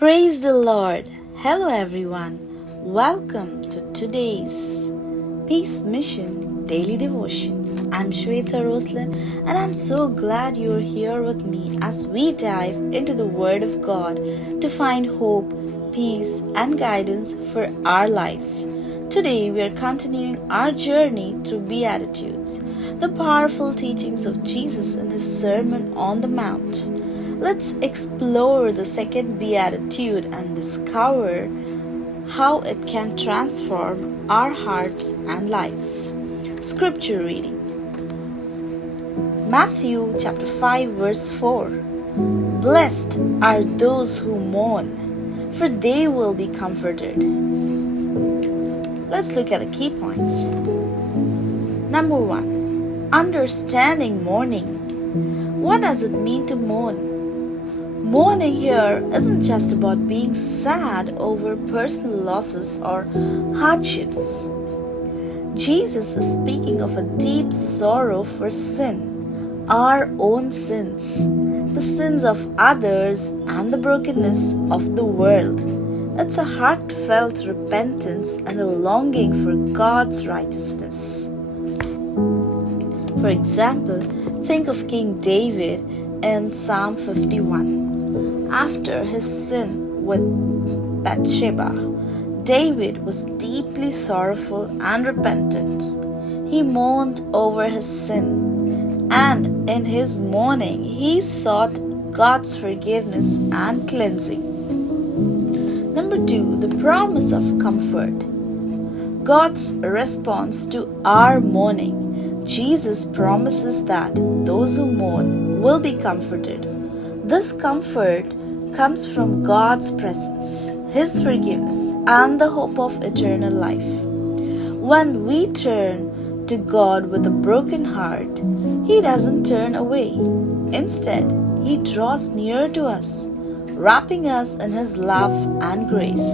Praise the Lord. Hello everyone. Welcome to today's Peace Mission Daily Devotion. I'm Shweta Roslin and I'm so glad you're here with me as we dive into the Word of God to find hope, peace and guidance for our lives. Today we are continuing our journey through Beatitudes, the powerful teachings of Jesus in his Sermon on the Mount. Let's explore the second beatitude and discover how it can transform our hearts and lives. Scripture reading. Matthew chapter 5 verse 4. Blessed are those who mourn, for they will be comforted. Let's look at the key points. Number 1. Understanding mourning. What does it mean to mourn? Mourning here isn't just about being sad over personal losses or hardships. Jesus is speaking of a deep sorrow for sin, our own sins, the sins of others, and the brokenness of the world. It's a heartfelt repentance and a longing for God's righteousness. For example, think of King David in Psalm 51. After his sin with Bathsheba, David was deeply sorrowful and repentant. He mourned over his sin, and in his mourning, he sought God's forgiveness and cleansing. Number 2, the promise of comfort. God's response to our mourning. Jesus promises that those who mourn will be comforted. This comfort comes from God's presence, His forgiveness, and the hope of eternal life. When we turn to God with a broken heart, He doesn't turn away. Instead, He draws near to us, wrapping us in His love and grace.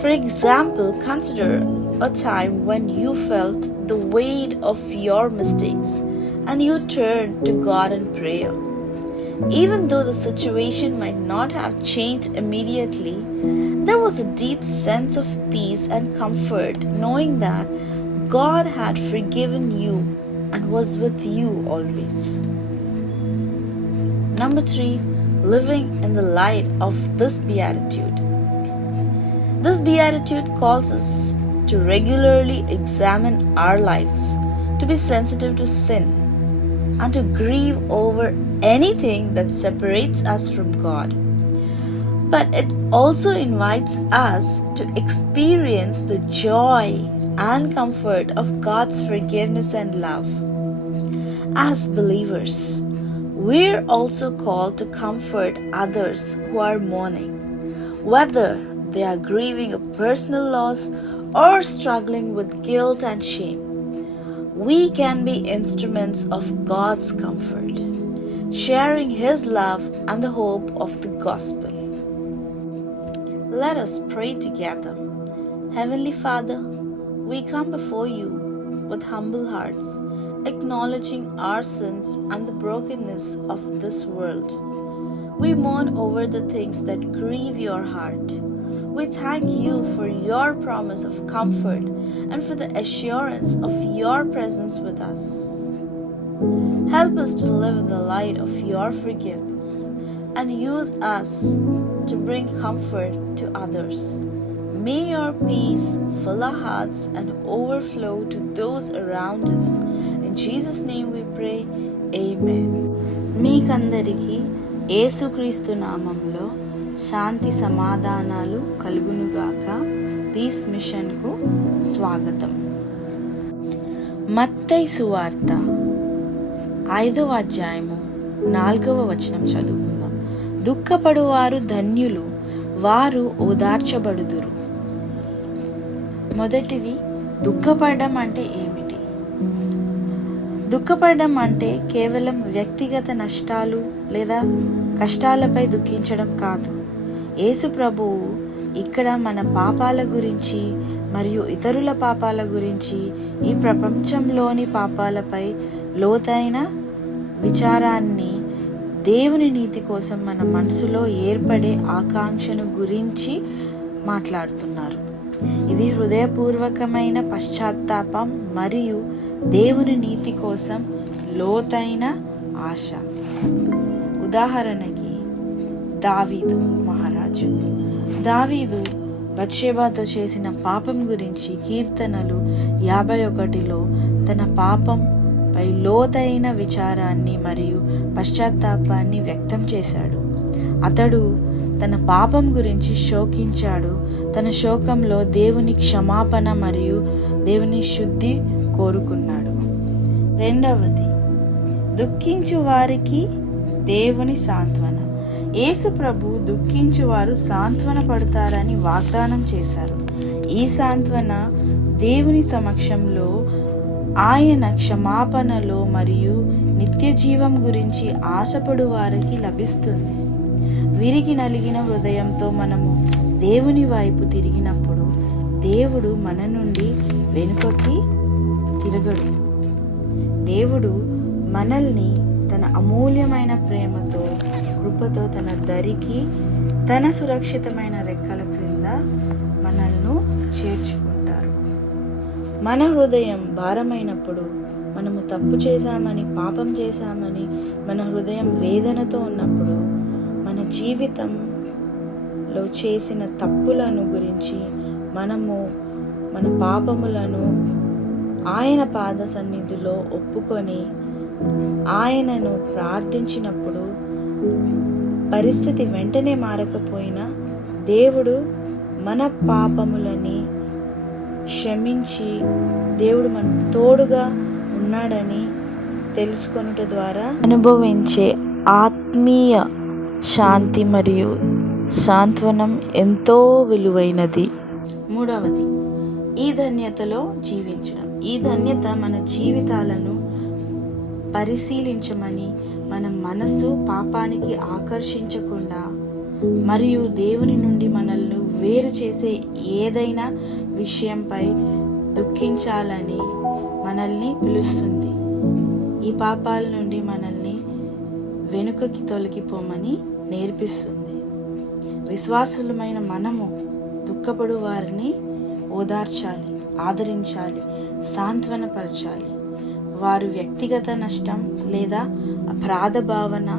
For example, consider a time when you felt the weight of your mistakes and you turned to God in prayer. Even though the situation might not have changed immediately, there was a deep sense of peace and comfort knowing that God had forgiven you and was with you always. Number 3, living in the light of this beatitude. This beatitude calls us to regularly examine our lives, to be sensitive to sin, and to grieve over anything that separates us from God. But it also invites us to experience the joy and comfort of God's forgiveness and love. As believers, we're also called to comfort others who are mourning, whether they are grieving a personal loss or struggling with guilt and shame. We can be instruments of God's comfort, sharing His love and the hope of the gospel. Let us pray together. Heavenly Father, we come before you with humble hearts, acknowledging our sins and the brokenness of this world. We mourn over the things that grieve your heart. We thank you for your promise of comfort and for the assurance of your presence with us. Help us to live in the light of your forgiveness and use us to bring comfort to others. May your peace fill our hearts and overflow to those around us. In Jesus' name we pray, Amen. మీకందరికీ యేసుక్రీస్తు నామంలో శాంతి సమాధానాలు కలుగునుగాక. పీస్ మిషన్కు స్వాగతం. మత్తయి సువార్త 5వ అధ్యాయము 4వ వచనం చదువుకుందాం. దుఃఖపడువారు ధన్యులు, వారు ఓదార్చబడుదురు. మొదటిది, దుఃఖపడడం అంటే ఏమిటి? దుఃఖపడడం అంటే కేవలం వ్యక్తిగత నష్టాలు లేదా కష్టాలపై దుఃఖించడం కాదు. యేసు ప్రభువు ఇక్కడ మన పాపాల గురించి మరియు ఇతరుల పాపాల గురించి, ఈ ప్రపంచంలోని పాపాలపై లోతైన విచారాన్ని దేవుని నీతి కోసం మన మనసులో ఏర్పడే ఆకాంక్షను గురించి మాట్లాడుతున్నారు. ఇది హృదయపూర్వకమైన పశ్చాత్తాపం మరియు దేవుని నీతి కోసం లోతైన ఆశ. ఉదాహరణకి దావీదు మహారాజు. దావీదు బత్షెబాతో చేసిన పాపం గురించి కీర్తనలు 51లో తన పాపంపై లోతైన విచారాన్ని మరియు పశ్చాత్తాపాన్ని వ్యక్తం చేశాడు. అతడు తన పాపం గురించి శోకించాడు. తన శోకంలో దేవుని క్షమాపణ మరియు దేవుని శుద్ధి కోరుకున్నాడు. రెండవది, దుఃఖించు వారికి దేవుని సాంత్వన. యేసు ప్రభు దుఃఖించువారు సాంత్వన పడతారని వాగ్దానం చేశారు. ఈ సాంత్వన దేవుని సమక్షంలో ఆయన క్షమాపణలో మరియు నిత్య జీవం గురించి ఆశపడు వారికి లభిస్తుంది. విరిగి నలిగిన హృదయంతో మనము దేవుని వైపు తిరిగినప్పుడు దేవుడు మన నుండి వెనుకకి తిరగడు. దేవుడు మనల్ని తన అమూల్యమైన ప్రేమతో, కృపతో తన దరికి, తన సురక్షితమైన రెక్కల క్రింద మనల్ని చేర్చుకుంటారు. మన హృదయం భారమైనప్పుడు, మనము తప్పు చేశామని, పాపం చేశామని మన హృదయం వేదనతో ఉన్నప్పుడు, మన జీవితంలో చేసిన తప్పులను గురించి మనము మన పాపములను ఆయన పాద సన్నిధిలో ఒప్పుకొని ఆయనను ప్రార్థించినప్పుడు పరిస్థితి వెంటనే మారకపోయినా దేవుడు మన పాపములని క్షమించి దేవుడు మన తోడుగా ఉన్నాడని తెలుసుకొనుట ద్వారా అనుభవించే ఆత్మీయ శాంతి మరియు సాంత్వనం ఎంతో విలువైనది. మూడవది, ఈ ధన్యతలో జీవించడం. ఈ ధన్యత మన జీవితాలను పరిశీలించమని, మన మనసు పాపానికి ఆకర్షించకుండా మరియు దేవుని నుండి మనల్ని వేరు చేసే ఏదైనా విషయంపై దుఃఖించాలని మనల్ని పిలుస్తుంది. ఈ పాపాల నుండి మనల్ని వెనుకకి తొలగిపోమని నేర్పిస్తుంది. విశ్వాసులమైన మనము దుఃఖపడు వారిని ఓదార్చాలి, ఆదరించాలి, సాంత్వనపరచాలి. వారు వ్యక్తిగత నష్టం లేదా అపరాధ భావన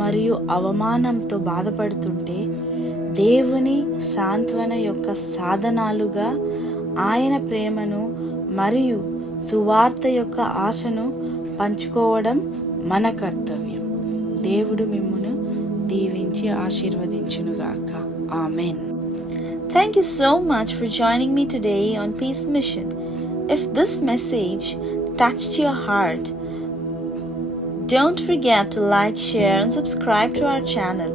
మరియు అవమానంతో బాధపడుతుంటే దేవుని సాంత్వన యొక్క సాధనాలుగా ఆయన ప్రేమను మరియు సువార్త యొక్క ఆశను పంచుకోవడం మన కర్తవ్యం. దేవుడు మిమ్మును దీవించి ఆశీర్వదించునుగాక. Amen. Thank you so much for joining me today on Peace Mission. If this message touched your heart, don't forget to like, share and subscribe to our channel.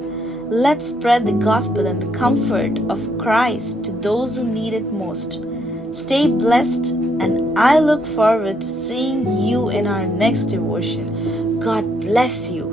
Let's spread the gospel and the comfort of Christ to those who need it most. Stay blessed, and I look forward to seeing you in our next devotion. God bless you.